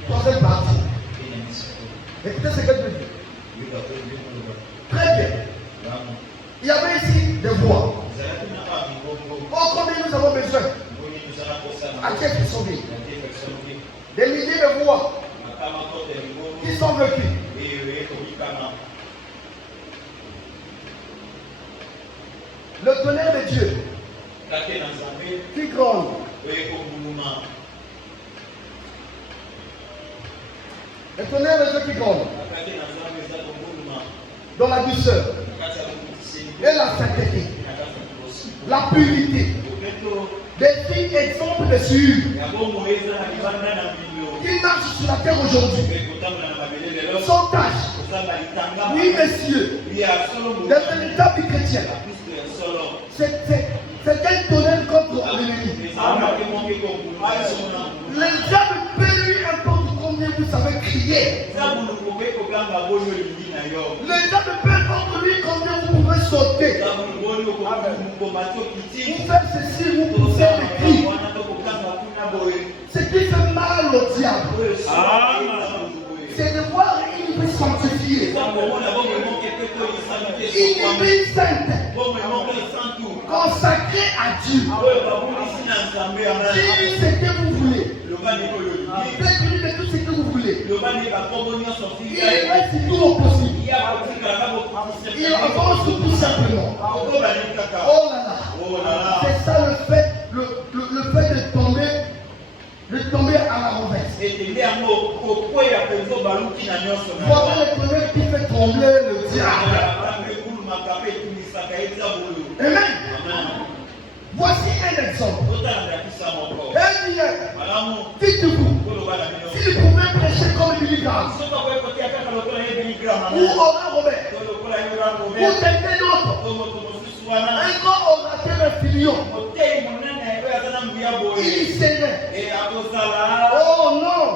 troisième partie. Écoutez ce que je veux dire. Très bien. Il y avait ici des voix. Oh, combien nous avons besoin? À qui est sauvé? Des milliers de voix qui sont vécues. Le tonnerre de Dieu qui gronde. Le tonnerre de Dieu qui gronde. Dans la douceur et la sainteté, la purité, des filles exemples de sûrs qui marchent sur la terre aujourd'hui, sans tâche. Oui, messieurs, des véritables chrétiens. C'est un tonnerre contre l'ennemi. Les diables peut lui importe combien vous savez crier. Les diables peut contre lui combien vous pouvez sauter. Vous faites ceci, vous poussez les cris. Ce qui fait mal au diable, c'est de voir une vie sanctifiée, une vie sainte, consacrée à Dieu. Dites ce que vous voulez. Faites de tout ce que vous voulez. Il reste tout au possible. Il avance tout simplement. Oh là là. C'est ça le fait de tomber à la renverse. Voilà le premier qui fait trembler le diable. Amen. Voici un exemple. Dites-vous, s'il pouvait prêcher comme Billy Graham, ou Oral Robert, ou quelqu'un d'autre, un grand orateur infilion, il sairait. Oh non!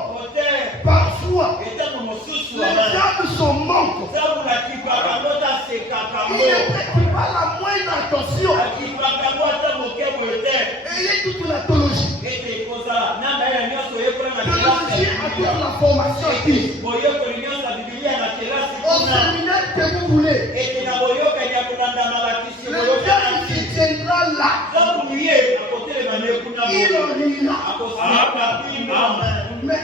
Parfois, les diables sont manquent. Il ne prête pas la moindre attention. Ayez toute la théologie. Théologie à toute la formation acquise. Au séminaire que vous voulez. Le diable qui tiendra là. Il en rira. Mais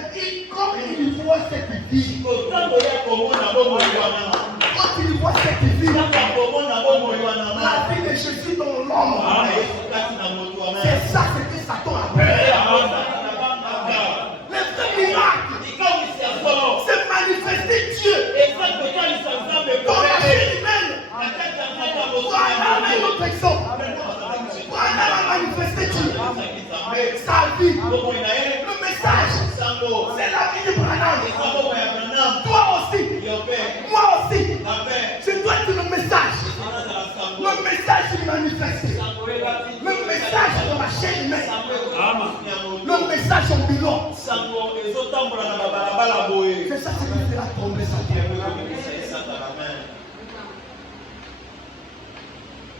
comme il voit cette vie, quand il voit cette vie, la vie de Jésus dans l'homme, c'est ça ce que Satan appelle. Le vrai miracle, c'est manifester Dieu dans la vie humaine. Voilà un autre exemple. Voilà la manifester Dieu. Sa vie, le message, c'est la vie de Branham. Toi aussi, moi aussi, je dois être le message. Le message manifesté. Le message de la chair humaine. Le message ambulant. C'est ça ce qui fera tomber Satan.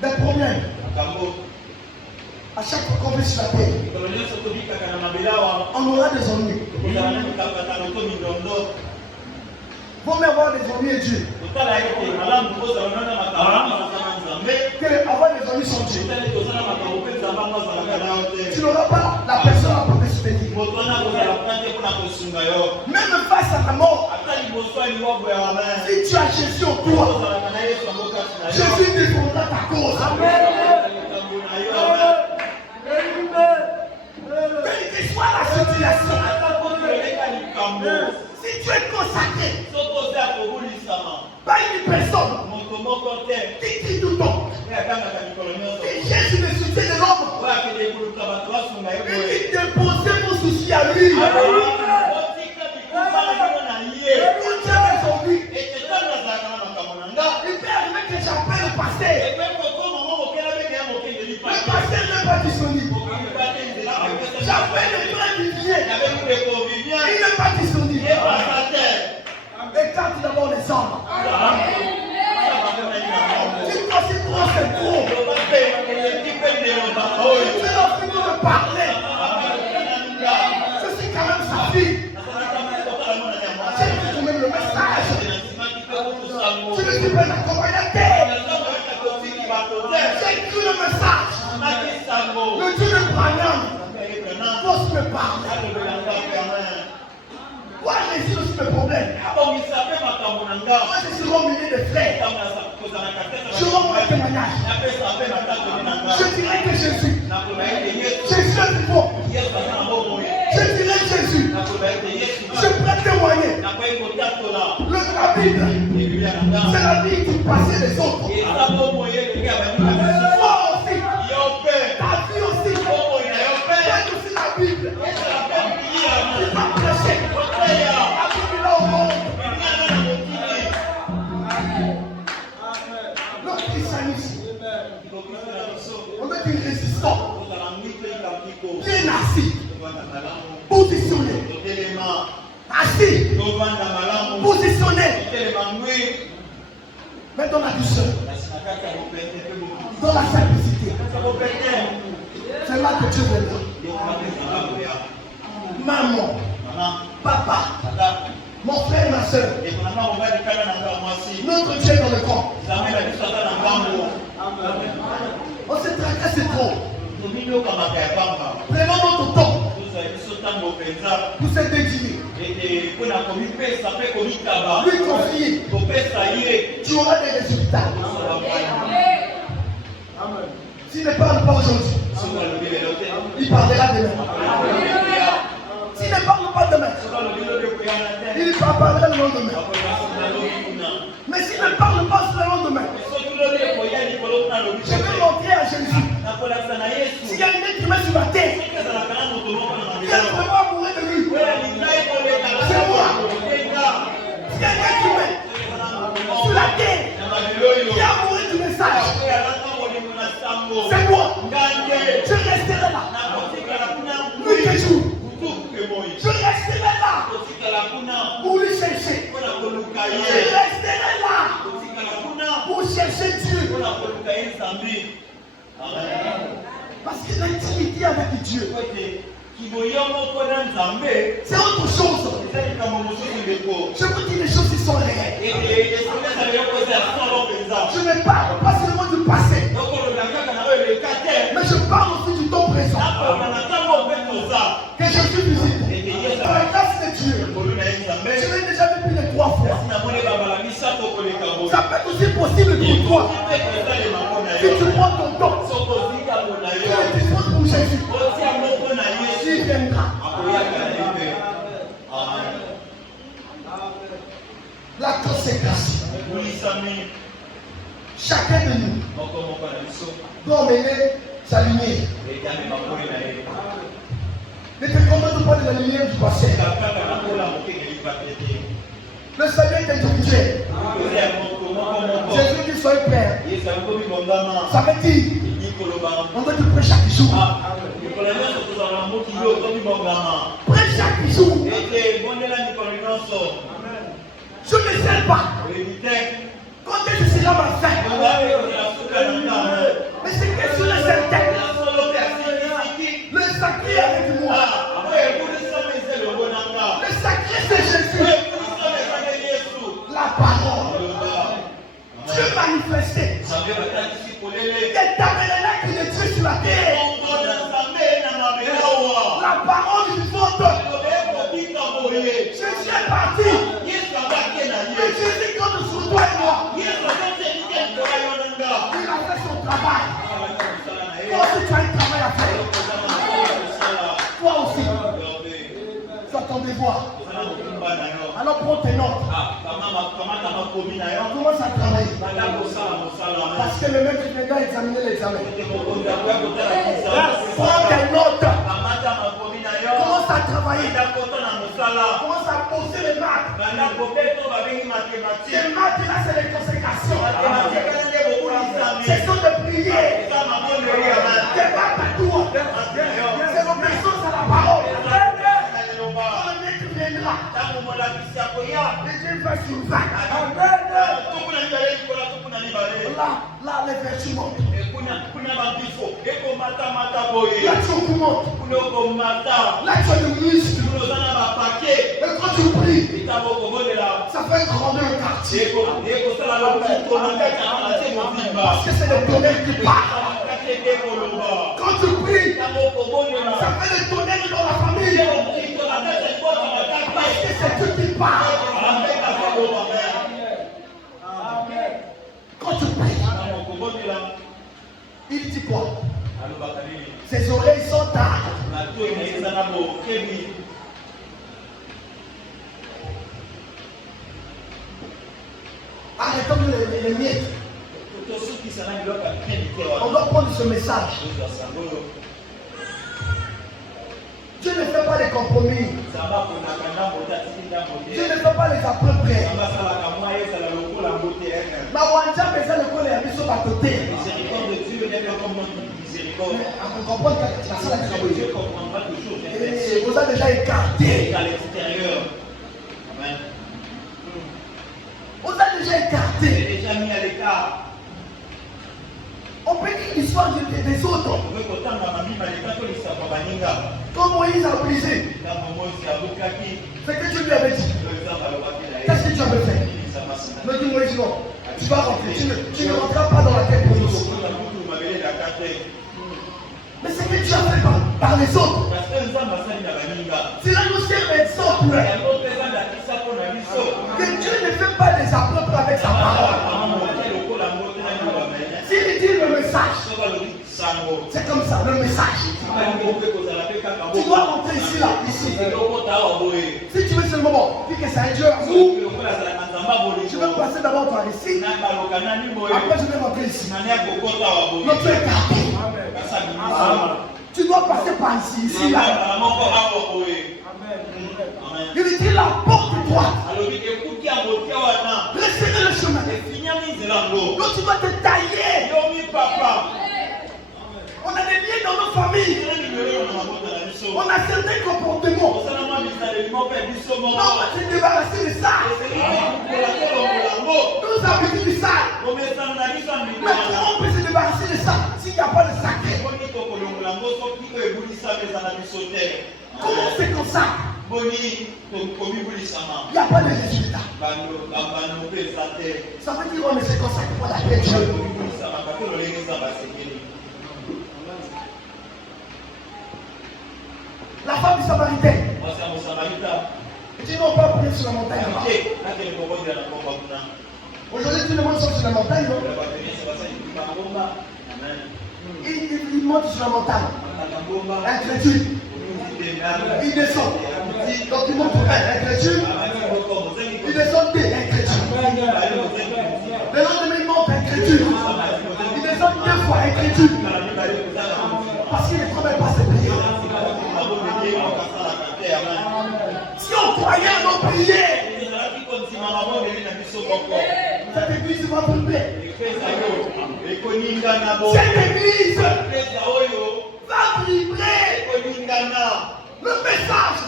Des problèmes. À chaque fois qu'on vit sur la terre, on aura des ennuis. Vaut mieux avoir des ennuis et Dieu que avoir des ennuis sans Dieu. Tu n'auras pas la personne à prophétie. Même face à la mort, si tu as Jésus en toi, Jésus défendra ta cause. Quelle que soit la situation, si tu es consacré par une personne qui tout temps, qui cherche le soutien de l'homme, et qui déposait vos soucis à lui, il peut arriver que j'appelle le pasteur. Le pasteur n'est pas disponible. J'appelle le frère Vivier. Il n'est pas disponible. Écarte d'abord les hommes. Si toi c'est trop, c'est trop. Tu n'as plus de me parler. Je suis quand même sa fille. J'ai quand même le message. Tu ne suis pas la communauté. J'ai cru le message. Le Dieu de Branham. Faut me parler. Moi, résoudre aussi mes problèmes. Moi, je suis au milieu des frères. Je rends mon témoignage. Je dirais que Jésus. Jésus est bon. Je dirais Jésus. Je pourrais témoigner. La Bible, c'est la vie qui passait les autres. Moi aussi. Ta vie aussi. C'est aussi la Bible. Tu vas prêcher. La Bible là au monde. Le christianisme. On est une résistance. Bien assis. Positionné. Assis. Positionné. Mais dans la douceur. Dans la simplicité. C'est là que Dieu viendra. Maman, papa, mon frère et ma soeur, notre Dieu est dans le camp. On se tracasse trop. Prenons notre temps pour se dédier. Lui confier. Tu auras des résultats. S'il ne parle pas aujourd'hui, il parlera demain. S'il ne parle lendemain. Il ne va parler le lendemain. Mais s'il ne parle pas sur le lendemain, je vais montrer à Jésus. S'il y a un être humain sur la terre, qui a vraiment amoureux de lui, c'est moi. S'il y a un être humain sur la terre, qui a amoureux du message, c'est moi. Je resterai là. Nuit et jour. Je resterai là pour lui chercher. Je resterai là pour chercher Dieu. Parce que l'intimité avec Dieu, c'est autre chose. Je vous dis les choses qui sont réelles. Je ne parle pas seulement du passé, mais je parle aussi du temps présent. Que Jésus visite. Par la grâce de Dieu, je l'ai déjà vu plus de 3 fois. Ça peut être aussi possible pour toi. Si tu prends ton temps, tu le disposes pour Jésus. Il viendra. La conséquence. Chacun de nous doit emmener sa lumière. Ne te contente pas de la lumière du passé. Le salut est individuel. Jésus dit soyez père. Ça veut dire on doit te prêcher chaque jour. Prêche chaque jour. Je ne sais pas quand est-ce que cela va faire. Mais c'est quelque chose de certain. Le sacré avec moi. Le sacré c'est Jésus. La parole. Dieu manifesté. Les tabernacles de Dieu sur la terre. La parole vivante. Jésus est parti. Mais Jésus compte sur toi et moi. Il a fait son travail. Toi aussi tu as un travail à faire. Toi aussi. Tu as ton devoir. Alors prends tes notes. Commence à travailler. Parce que le maître viendra examiner l'examen. Prends tes notes. Commence à travailler. Commence à poser les maths. Les maths là c'est les consécrations. Ce sont des prières. Des maths à toi. C'est l'obéissance à la parole. Quand le maître viendra, et Dieu va s'ouvrir. Là, les vertus montent. Là, tu augmentes. Là, tu as le muscle. Et quand tu pries, ça fait grandir un quartier. Parce que c'est le tonnerre qui parle. Quand tu pries, ça fait le tonnerre dans la famille. Parce que c'est Dieu qui parle. Quand tu pries, il dit quoi? Ses oreilles sont tardes. Arrêtons les miettes. On doit prendre ce message. Dieu ne fait pas les compromis. Dieu ne fait pas les appropriés. Ma wanja pesa le col et a mis sur ma côté. On comprend que la salle a travaillé. Et vous avez déjà écarté. À l'extérieur. Amen. On a déjà écarté. Déjà mis à l'écart. On peut dire l'histoire des autres. Quand Moïse a brisé, c'est que Dieu lui avait dit. Qu'est-ce que tu avais fait? Me dit Moïse, non. Tu vas rentrer. Tu ne rentreras pas dans la terre promise. Mais c'est que tu as fait par les autres. Cela nous sert d'exemple. Que Dieu ne fait pas des apôtres avec sa parole. S'il dit le message, c'est comme ça, le message. Tu dois rentrer ici là, ici. Si tu veux seulement bon, dis que c'est un Dieu amour, je vais passer d'abord par ici. Après, je vais rentrer ici. Donc, tu es capé. Tu dois passer par ici, ici, là. Il dit la porte droite. Laissez le chemin. Donc, tu dois te tailler. On a des liens dans nos familles. On a certains comportements. On va se débarrasser de ça. Nous habitudes du sale. Mais comment on peut se débarrasser de ça s'il n'y a pas de sacré? Comment c'est comme ça? Il n'y a pas de résultat. Ça veut dire, oh, mais c'est comme ça qu'on l'appelle Dieu. La femme du Samaritain. Et tu n'as pas prié sur la montagne. Aujourd'hui, tout le monde sort sur la montagne. Il monte sur la montagne. Incrédule. Il descend. Donc il monte pour un incrédule. Il descend deux incrédules. Le lendemain, il monte incrédule. Il descend deux fois incrédule. Parce qu'il ne travaille pas ses prières. Si on croyait à nos prières, cette église va brûler. Cette église va vibrer. Le message,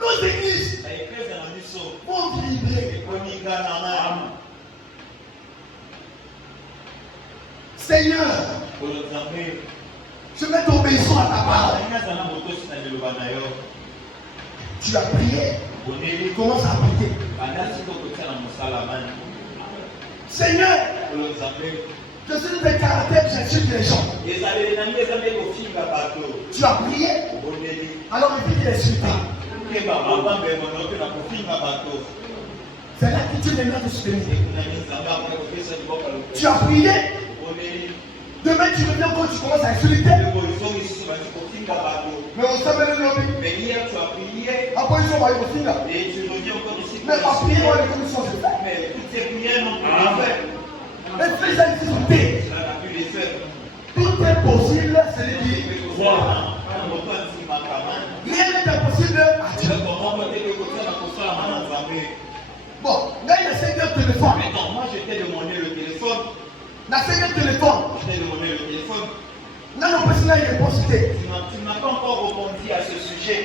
nos églises vont vibrer. Seigneur, je vais t'obéir à ta parole. Tu as prié. Commence à prier. Seigneur, je suis de caractère, j'insulte les gens. Tu as prié. Alors il dit d'insulter. C'est là que Dieu viendra te soutenir. Tu as prié. Demain tu reviens quand tu commences à insulter. Mais on s'appelle le lobby. Après ils sont mariés au final. Mais à prier, moi les commissions je fais. Mais toutes ces prières n'ont pas fait. Mais fais ça insulter. Tout est possible, c'est dit. Rien n'est impossible à Dieu. Bon, là il y a 5 heures de téléphone. Maintenant, moi je t'ai demandé le téléphone. La 5 heures de téléphone. Je t'ai demandé le téléphone. Là, non, parce que là, il est réponse. Tu n'as pas encore répondu à ce sujet.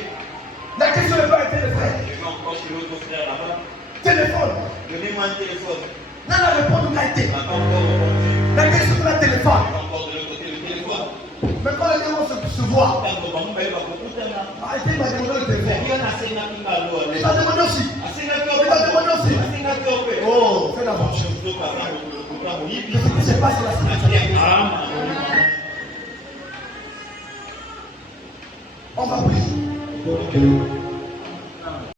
La question n'est pas été le frère. Je vais encore chez l'autre frère là-bas. Téléphone. Donnez-moi un téléphone. Non, la réponse n'a été. Tu n'as pas encore répondu. La question de la téléphone. Tu n'as pas encore de l'autre côté le téléphone. Mais quand les gens se voient. Arrêtez, il m'a demandé le téléphone. Il m'a demandé aussi. Il m'a demandé aussi. Oh, fais l'aventure. Ce qui se passe là, c'est on va prier.